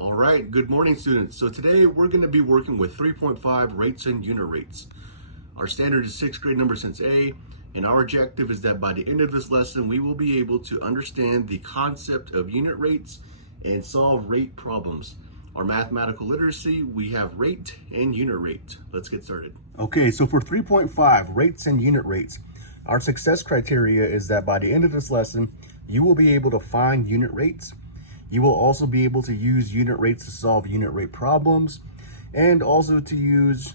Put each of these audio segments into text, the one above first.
All right, good morning, students. So today we're going to be working with 3.5 rates and unit rates. Our standard is 6th grade number since A, and our objective is that by the end of this lesson, we will be able to understand the concept of unit rates and solve rate problems. Our mathematical literacy, we have rate and unit rate. Let's get started. Okay, so for 3.5 rates and unit rates, our success criteria is that by the end of this lesson, you will be able to find unit rates. You will also be able to use unit rates to solve unit rate problems and also to use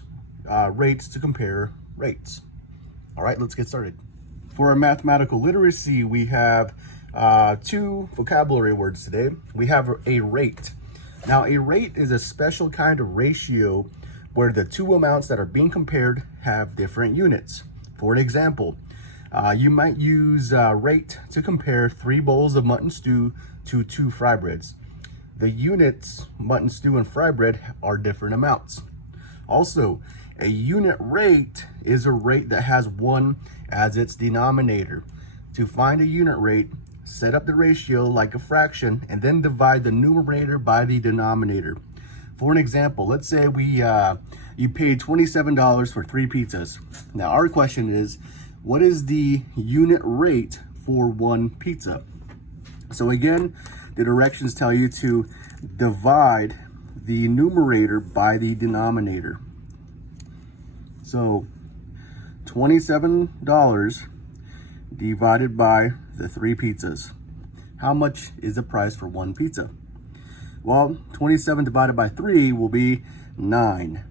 rates to compare rates. All right, let's get started. For our mathematical literacy, we have two vocabulary words today. We have a rate. Now, a rate is a special kind of ratio where the two amounts that are being compared have different units. For an example, you might use rate to compare 3 bowls of mutton stew to 2 fry breads. The units, mutton stew and fry bread, are different amounts. Also, a unit rate is a rate that has 1 as its denominator. To find a unit rate, set up the ratio like a fraction and then divide the numerator by the denominator. For an example, let's say you paid $27 for 3 pizzas. Now our question is, what is the unit rate for 1 pizza? So again, the directions tell you to divide the numerator by the denominator. So $27 divided by the 3 pizzas. How much is the price for 1 pizza? Well, 27 divided by 3 will be $9.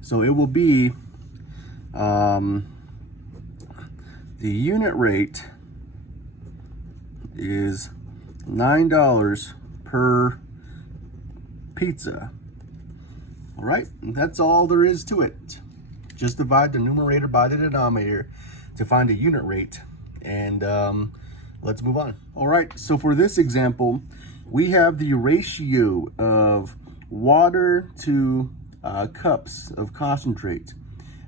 So it will be the unit rate is $9 per pizza. All right, and that's all there is to it. Just divide the numerator by the denominator to find a unit rate, and let's move on. All right, so for this example, we have the ratio of water to cups of concentrate.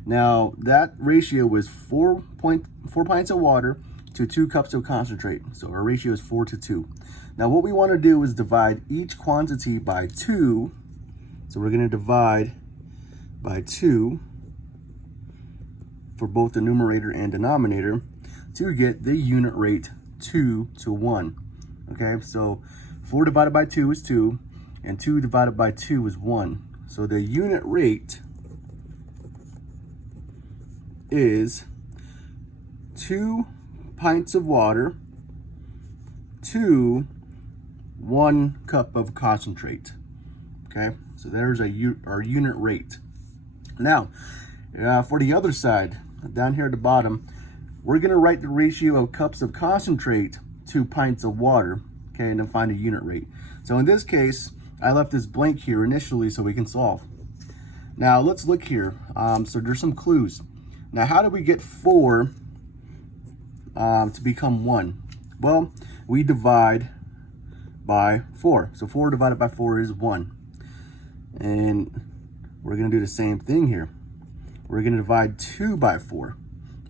Now that ratio is 4 pints of water to 2 cups of concentrate. So our ratio is 4 to 2. Now what we want to do is divide each quantity by 2. So we're going to divide by 2 for both the numerator and denominator to get the unit rate 2 to 1. Okay, so 4 divided by 2 is 2, and 2 divided by 2 is 1. So the unit rate is 2 pints of water to 1 cup of concentrate. Okay, so there's our unit rate. Now, for the other side, down here at the bottom, we're going to write the ratio of cups of concentrate to pints of water, okay, and then find a unit rate. So in this case, I left this blank here initially so we can solve. Now let's look here. So there's some clues. Now, how do we get 4 to become 1? Well, we divide by 4. So 4 divided by 4 is 1. And we're going to do the same thing here. We're going to divide 2 by 4.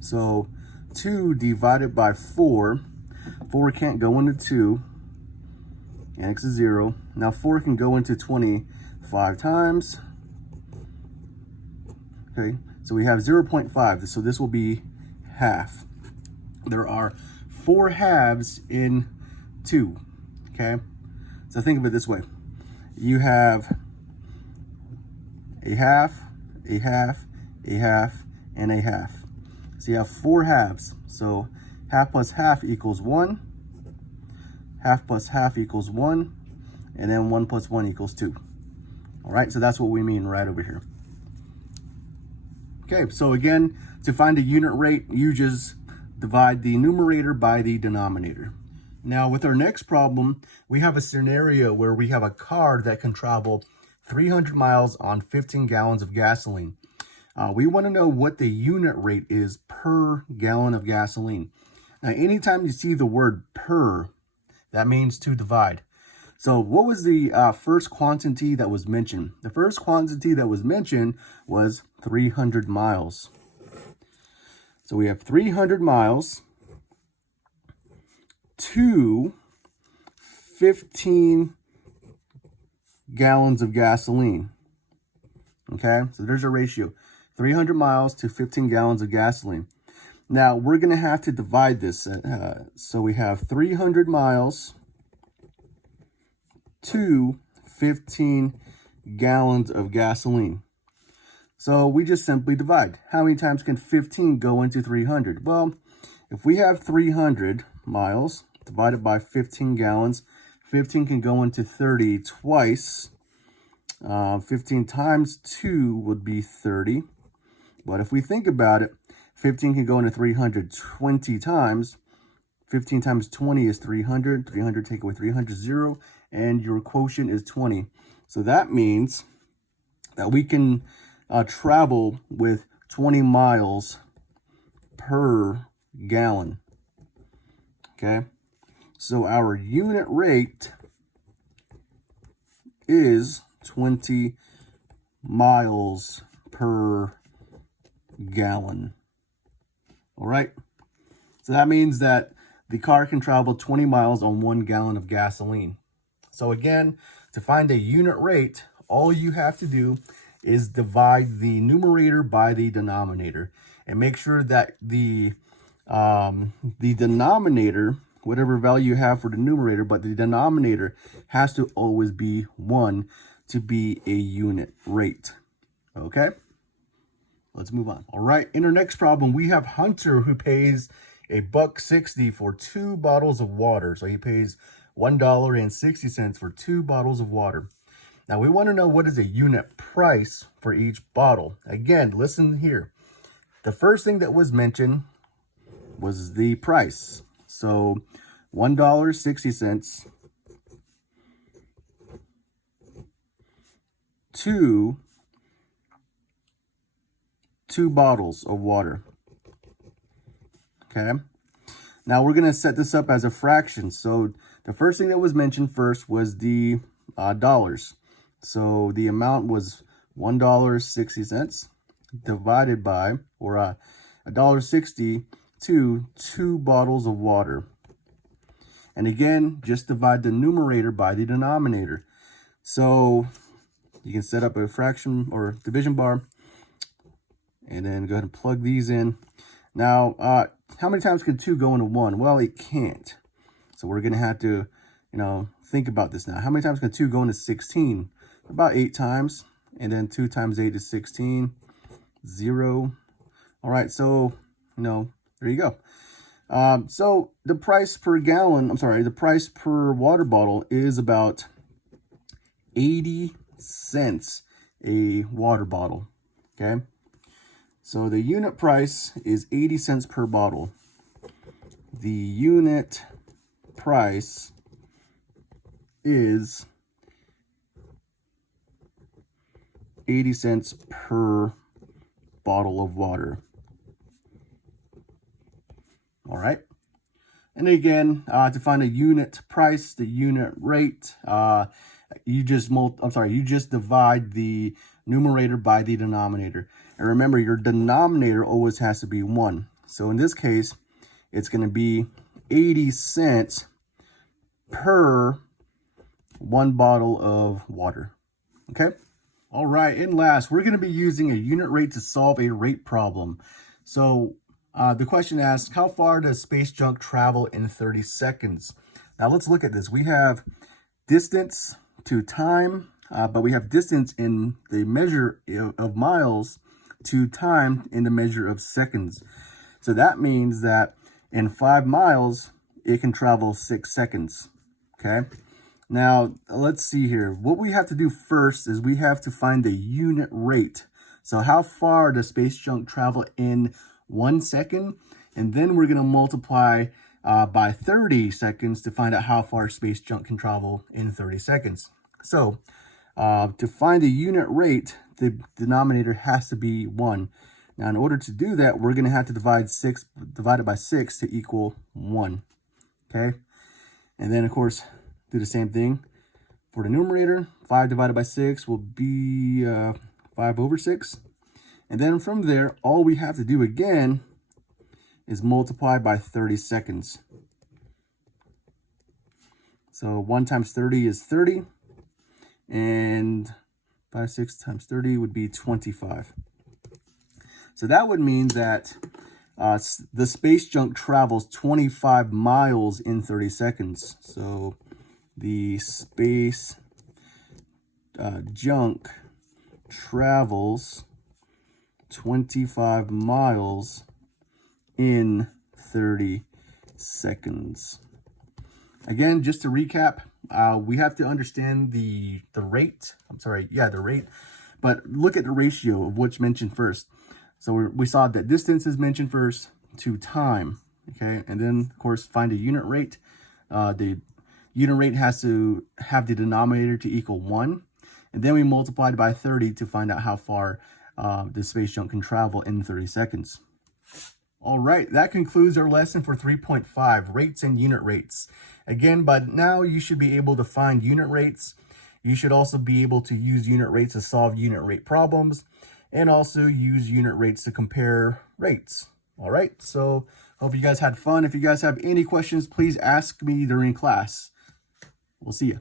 So 2 divided by 4. 4 can't go into 2. X is 0. Now 4 can go into 25 times. Okay, so we have 0.5. So this will be half. There are 4 halves in 2. Okay, so think of it this way. You have a half, a half, a half, and a half. So you have 4 halves. So half plus half equals 1. Half plus half equals 1. And then 1 plus 1 equals 2. All right, so that's what we mean right over here. Okay, so again, to find a unit rate, you just divide the numerator by the denominator. Now with our next problem, we have a scenario where we have a car that can travel 300 miles on 15 gallons of gasoline. We want to know what the unit rate is per gallon of gasoline. Now, anytime you see the word per, that means to divide. So what was the first quantity that was mentioned? The first quantity that was mentioned was 300 miles. So we have 300 miles to 15 gallons of gasoline. Okay, so there's a ratio, 300 miles to 15 gallons of gasoline. Now we're going to have to divide this. So we have 300 miles to 15 gallons of gasoline. So we just simply divide. How many times can 15 go into 300? Well, if we have 300 miles divided by 15 gallons, 15 can go into 30 twice. 15 times 2 would be 30. But if we think about it, 15 can go into 300 20 times. 15 times 20 is 300. 300 take away 300, 0. And your quotient is 20. So that means that we can travel with 20 miles per gallon. Okay. So our unit rate is 20 miles per gallon. All right. So that means that the car can travel 20 miles on 1 gallon of gasoline. So again, to find a unit rate, all you have to do is divide the numerator by the denominator, and make sure that the denominator, whatever value you have for the numerator, but the denominator has to always be 1 to be a unit rate. Okay, let's move on. All right, in our next problem, we have Hunter, who pays $1.60 for 2 bottles of water. So he pays $1.60 for 2 bottles of water. Now we want to know what is a unit price for each bottle. Again, listen here. The first thing that was mentioned was the price. So $1.60 to 2 bottles of water. Okay. Now we're going to set this up as a fraction. So the first thing that was mentioned first was the dollars. So the amount was $1.60 divided by, or $1.60 to 2 bottles of water. And again, just divide the numerator by the denominator. So you can set up a fraction or division bar, and then go ahead and plug these in. Now, how many times can 2 go into 1? Well, it can't. So we're going to have to, think about this now. How many times can 2 go into 16? About 8 times. And then 2 times 8 is 16. 0. All right, so, there you go. So the price per gallon, the price per water bottle is about 80 cents a water bottle. Okay. So the unit price is 80 cents per bottle. The unit price is 80 cents per bottle of water. All right. And again, to find a unit price, the unit rate, you just divide the numerator by the denominator. And remember, your denominator always has to be 1. So in this case, it's going to be 80 cents per 1 bottle of water. Okay. All right. And last, we're going to be using a unit rate to solve a rate problem. So the question asks, how far does space junk travel in 30 seconds? Now let's look at this. We have distance to time, but we have distance in the measure of miles to time in the measure of seconds. So that means that in 5 miles, it can travel 6 seconds. Okay. Now let's see here. What we have to do first is we have to find the unit rate. So how far does space junk travel in 1 second? And then we're going to multiply by 30 seconds to find out how far space junk can travel in 30 seconds. So to find the unit rate, the denominator has to be 1. Now, in order to do that, we're going to have to divide it by 6 to equal 1. Okay. And then, of course, do the same thing for the numerator. 5 divided by 6 will be 5 over 6. And then from there, all we have to do again is multiply by 30 seconds. So 1 times 30 is 30. And 5, 6 times 30 would be 25. So that would mean that the space junk travels 25 miles in 30 seconds. So the space junk travels 25 miles in 30 seconds. Again, just to recap, we have to understand the rate. The rate. But look at the ratio of what's mentioned first. So we saw that distance is mentioned first to time. Okay, and then of course find a unit rate. The unit rate has to have the denominator to equal 1. And then we multiplied by 30 to find out how far the space junk can travel in 30 seconds. All right, that concludes our lesson for 3.5, rates and unit rates. Again, by now you should be able to find unit rates. You should also be able to use unit rates to solve unit rate problems, and also use unit rates to compare rates. All right, so hope you guys had fun. If you guys have any questions, please ask me during class. We'll see you.